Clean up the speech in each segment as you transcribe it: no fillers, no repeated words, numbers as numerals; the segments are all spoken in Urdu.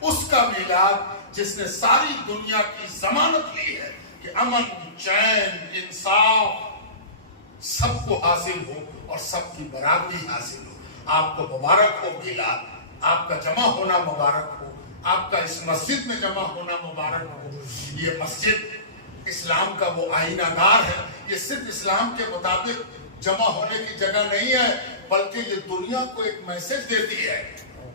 اس کا میلاد جس نے ساری دنیا کی ضمانت لی ہے کہ امن، چین، انصاف سب کو حاصل ہو اور سب کی برابری حاصل ہو۔ آپ کو مبارک ہو میلاد، آپ کا جمع ہونا مبارک ہو، آپ کا اس مسجد میں جمع ہونا مبارک ہو۔ یہ مسجد اسلام کا وہ آئینہ دار ہے، یہ صرف اسلام کے مطابق جمع ہونے کی جگہ نہیں ہے، بلکہ یہ دنیا کو ایک میسج دیتی ہے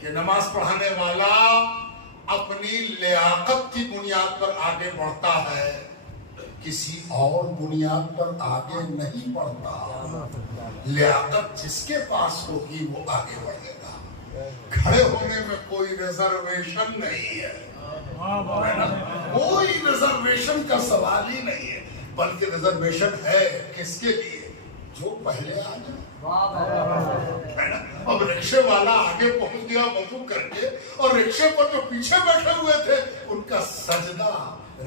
کہ نماز پڑھانے والا اپنی لیاقت کی بنیاد پر آگے بڑھتا ہے، کسی اور بنیاد پر آگے نہیں بڑھتا۔ لیاقت جس کے پاس ہوگی وہ آگے بڑھے گا۔ کھڑے ہونے میں کوئی ریزرویشن نہیں ہے، کوئی ریزرویشن کا سوال ہی نہیں ہے، بلکہ ریزرویشن ہے کس کے لیے؟ جو پہلے آ جائے۔ اب رکشے والا آگے پہنچ گیا وضو کر کے، اور رکشے پر جو پیچھے بیٹھے ہوئے تھے ان کا سجدہ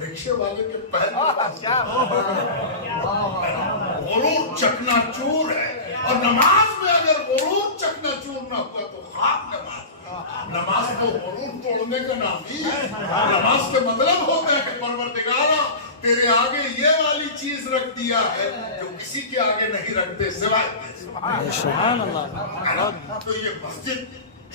رکشے والے کے پیر غرور چکنا چور ہے۔ اور نماز میں اگر غرور چکنا چور نہ ہوا تو خاک نماز۔ نماز تو غرور توڑنے کا نام ہی ہے۔ نماز کے مطلب ہوتا ہے کہ پروردگارا تیرے آگے یہ والی چیز رکھ دیا ہے جو کسی کے آگے نہیں رکھتے سوائے سبحان اللہ۔ تو یہ مسجد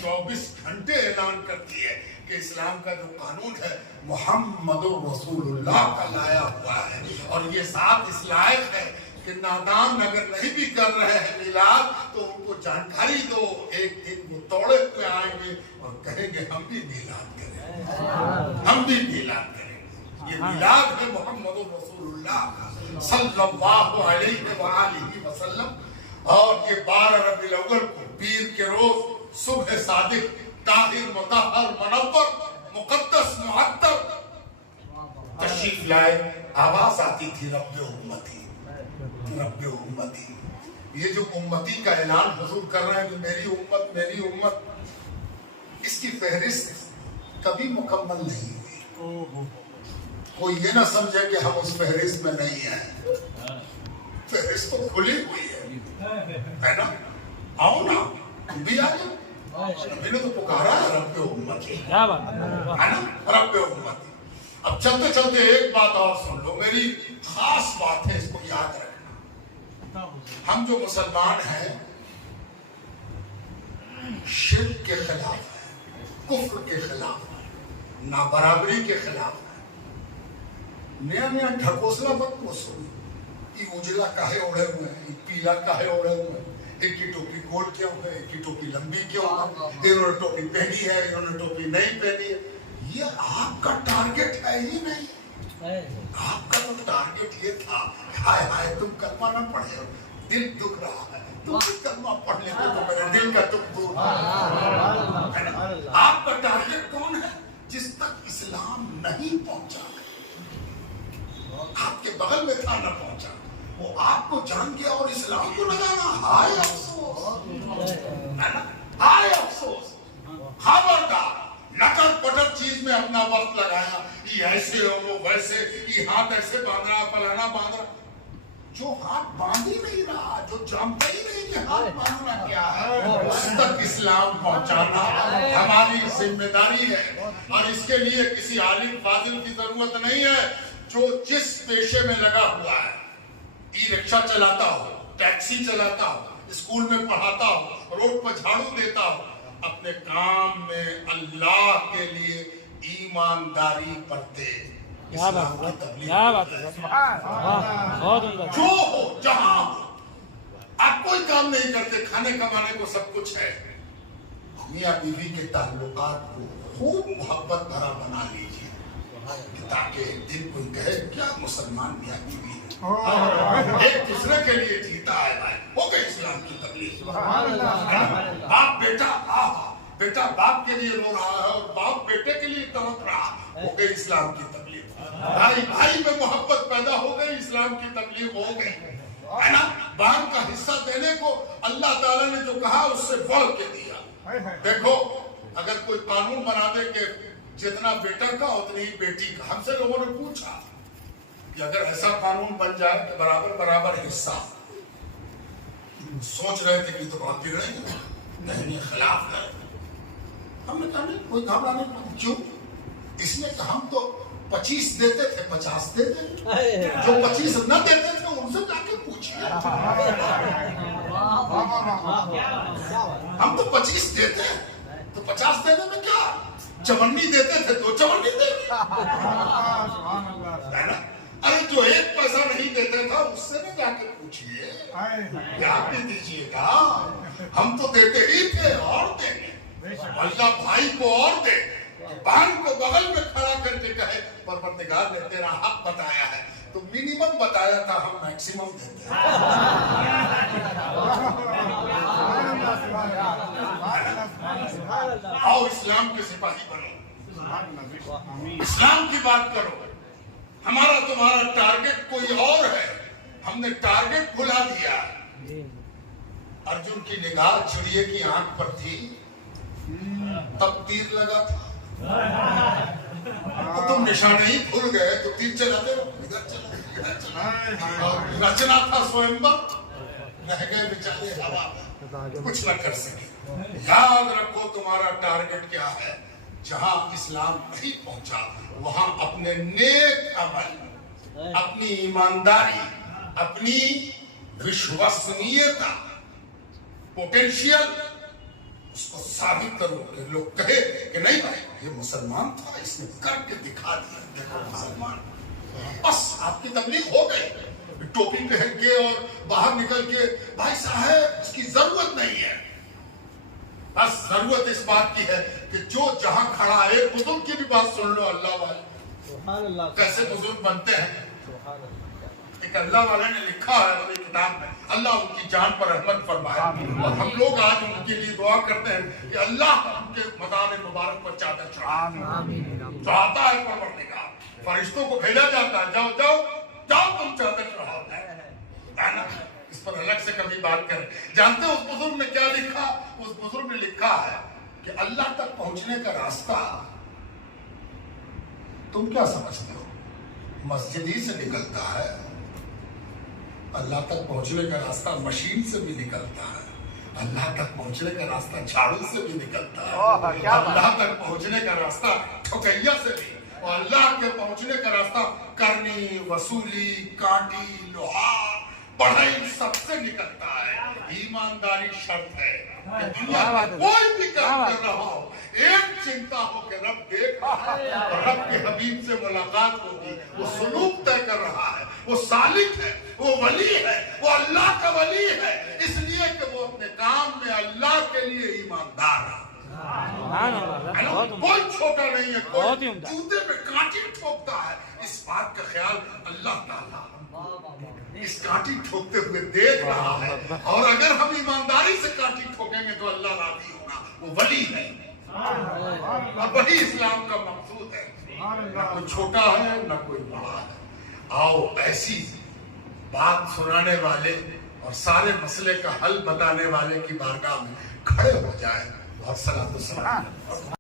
24 گھنٹے اعلان کرتی ہے کہ اسلام کا جو قانون ہے محمد رسول اللہ کا لایا ہوا ہے، اور یہ ذات اس لائق ہے کہ نادان اگر نہیں بھی کر رہے ہیں میلاد تو ان کو جانکاری دو، ایک دن وہ توڑے پہ آئیں گے اور کہیں گے ہم بھی میلاد کریں، ہم بھی میلاد کریں۔ یہ میلاد ہے محمد رسول اللہ صلی اللہ علیہ وآلہ وسلم، اور یہ 12 ربیع الاول کو پیر کے روز صبح صادق، طاہر، مطہر، منور، مقدس، معطر تشریف لائے۔ آواز آتی تھی رب امتی، رب امتی۔ یہ جو امتی کا اعلان حضور کر رہے ہیں کہ میری امت، میری امت، اس کی فہرست کبھی مکمل نہیں ہوئی۔ کوئی یہ نہ سمجھے کہ ہم اس فہرست میں نہیں ہیں، فہرست تو کھلی ہوئی ہے نا؟ آؤ نا، تم بھی آئے، نبی نے تو پکارا ہے رب امتی، ہے نا؟ رب امتی۔ اب چلتے چلتے ایک بات اور سن لو، میری خاص بات ہے، اس کو یاد رکھنا۔ ہم جو مسلمان ہیں شرک کے خلاف ہیں، کفر کے خلاف ہیں، نابرابری کے خلاف ہیں۔ نیا نیا ڈھکوسلا مت کوسو، یہ اجلا کاہے اوڑے ہوئے ہیں، یہ پیلا کاہے اوڑے ہوئے ہیں، ایک کی ٹوپی گول کیوں ہے، ایک کی ٹوپی لمبی کیوں ہے، انہوں نے ٹوپی پہنی ہے، انہوں نے ٹوپی نہیں پہنی ہے۔ یہ آپ کا ٹارگٹ ہے ہی نہیں۔ آپ کا تو ٹارگٹ یہ تھا ہائے ہائے تم کلمہ نہ پڑھے ہو، دل دکھ رہا ہے، تم کلمہ پڑھ لیتے تو میرے دل کا دکھ دور۔ آپ کا ٹارگٹ کون ہے؟ جس تک اسلام نہیں پہنچا، آپ کے بغل میں تھا نہ پہنچا، وہ آپ کو جان گیا اور اسلام کو لگانا، ہائے افسوس، ہائے افسوس۔ خبردار لٹر پٹر چیز میں اپنا وقت لگایا، یہ ایسے ہو وہ ویسے، یہ ہاتھ ایسے باندھ رہا، فلانا باندھ رہا۔ جو ہاتھ باندھ ہی نہیں رہا، جو جانتا ہی نہیں کہ ہاتھ باندھنا کیا ہے، اس تک اسلام پہنچانا ہماری ذمہ داری ہے۔ اور اس کے لیے کسی عالم فاضل کی ضرورت نہیں ہے، جو جس پیشے میں لگا ہوا ہے، ای رکشہ چلاتا ہو، ٹیکسی چلاتا ہو، اسکول میں پڑھاتا ہو، روڈ پر جھاڑو دیتا ہو، اپنے کام میں اللہ کے لیے ایمانداری برتے، اسلام کی تبلیغ جو ہو جہاں ہو۔ آپ کوئی کام نہیں کرتے، کھانے کمانے کو سب کچھ ہے، میاں بیوی کے تعلقات کو خوب محبت بھرا بنا لیجیے تاکہ ایک دن کوئی کہے کیا مسلمان میاں بیوی ہے، ایک دوسرے کے لیے جیتا ہے بھائی، ہو گئی اسلام کی تبلیغ۔ باپ بیٹا باپ کے لیے رو رہا ہے اور باپ بیٹے کے لیے تڑپ رہا، ہو گئی اسلام کی تبلیغ۔ بھائی میں محبت پیدا ہو گئی، اسلام کی تبلیغ ہو گئی، ہے نا؟ بہن کا حصہ دینے کو اللہ تعالیٰ نے جو کہا اس سے بڑھ کے دیا۔ دیکھو اگر کوئی قانون بنا دے کہ جتنا بیٹا کا اتنی ہی بیٹی کا، ہم سے لوگوں نے پوچھا کہ اگر ایسا قانون بن جائے کہ برابر برابر حصہ، سوچ رہے تھے کہ تو بہت بگڑے گی، نہیں خلاف ہے، ہم نے کہا نہیں کوئی گھبرانے کی، کیوں؟ اس نے کہا ہم تو 25 دیتے تھے 50 دے دیں، جو 25 نہ دیتے تھے ان سے جا کے پوچھیے، ہم تو 25 دیتے ہیں تو 50 دینے میں کیا، چمنی دیتے تھے تو چمنی دے دیں، ہے نا؟ ارے جو 1 پیسہ نہیں دیتے تھا اس سے نہ جا کے پوچھیے کیا بھی دیجیے گا، ہم تو دیتے ہی تھے اور دیں گے، اللہ بھائی کو اور دے، بہن کو بغل میں کھڑا کر کے کہے پروردگار نے تیرا حق بتایا ہے تو منیمم بتایا تھا، ہم میکسیمم دیتے ہیں۔ آؤ اسلام کے سپاہی بنو، اسلام کی بات کرو، ہمارا تمہارا ٹارگٹ کوئی اور ہے، ہم نے ٹارگٹ بھلا دیا۔ ارجن کی نگاہ چڑیے کی آنکھ پر تھی تب تیر لگا تھا، تم نشانہ ہی بھول گئے تو تیر چلاتے ہو، ادھر چلا ادھر چلا، اور رچنا تھا سوئمبر، رہ گئے بیچارے ہوا میں، کچھ نہ کر سکے۔ یاد رکھو تمہارا ٹارگٹ کیا ہے، جہاں اسلام نہیں پہنچا وہاں اپنے نیک عمل، اپنی ایمانداری، اپنی وشوسنییتا، پوٹینشیل، اس کو ثابت کرو کہ لوگ کہے کہ نہیں بھائی یہ مسلمان تھا، اس نے کر کے دکھا دیا، دیکھو مسلمان، بس آپ کی تبلیغ ہو گئی۔ ٹوپی پہن کے اور باہر نکل کے بھائی صاحب اس کی ضرورت نہیں ہے، بس ضرورت اس بات کی ہے کہ جو جہاں کھڑا ہے، بزرگ کی بھی بات سن لو، اللہ والے کیسے بزرگ بنتے ہیں۔ ایک اللہ والے نے لکھا ہے اپنی کتاب میں، اللہ ان کی جان پر رحمت فرمائے، اور ہم لوگ آج ان کے لیے دعا کرتے ہیں کہ اللہ ان کے مزار مبارک پر چادر چڑھائے، چاہتا ہے پروردگار، فرشتوں کو بھیجا جاتا ہے، جاؤ جاؤ جاؤ تم چادر چڑھاؤ، ہے نا؟ اس پر الگ سے کبھی بات کریں۔ جانتے ہیں اس بزرگ نے کیا لکھا؟ اس بزرگ نے لکھا ہے کہ اللہ تک پہنچنے کا راستہ تم کیا سمجھتے ہو، مسجد ہی سے نکلتا ہے، اللہ تک پہنچنے کا راستہ مشین سے بھی نکلتا ہے، اللہ تک پہنچنے کا راستہ جھاڑو سے بھی نکلتا ہے، اللہ تک پہنچنے کا راستہ ٹھوکیا سے بھی، اور اللہ کے پہنچنے کا راستہ کرنی، وصولی، کانٹی، لوہار، پڑھائی سب سے نکلتا ہے۔ ایمانداری شرط ہے کہ دنیا کا کوئی بھی کام کر رہا ہو، ایک چنتا ہو کہ رب دیکھ رہا ہے اور رب کے حبیب سے ملاقات ہوگی، وہ سلوک طے کر رہا ہے، وہ سالک ہے، وہ ولی ہے، وہ اللہ کا ولی ہے، اس لیے کہ وہ اپنے کام میں اللہ کے لیے ایماندار ہے۔ کوئی چھوٹا نہیں ہے، کوئی جوتے میں کانٹی ٹھوکتا ہے، اس بات کا خیال اللہ تعالیٰ اس کانٹی ٹھوکتے ہوئے دیکھ رہا ہے، اور اگر ہم ایمانداری سے کانٹی ٹھوکیں گے تو اللہ راضی ہوگا، وہ ولی ہے، اور وہی اسلام کا مقصود ہے، نہ کوئی چھوٹا ہے نہ کوئی بڑا ہے۔ آؤ ایسی بات سنانے والے اور سارے مسئلے کا حل بتانے والے کی بارگاہ میں کھڑے ہو جائیں اور صلاۃ و سلام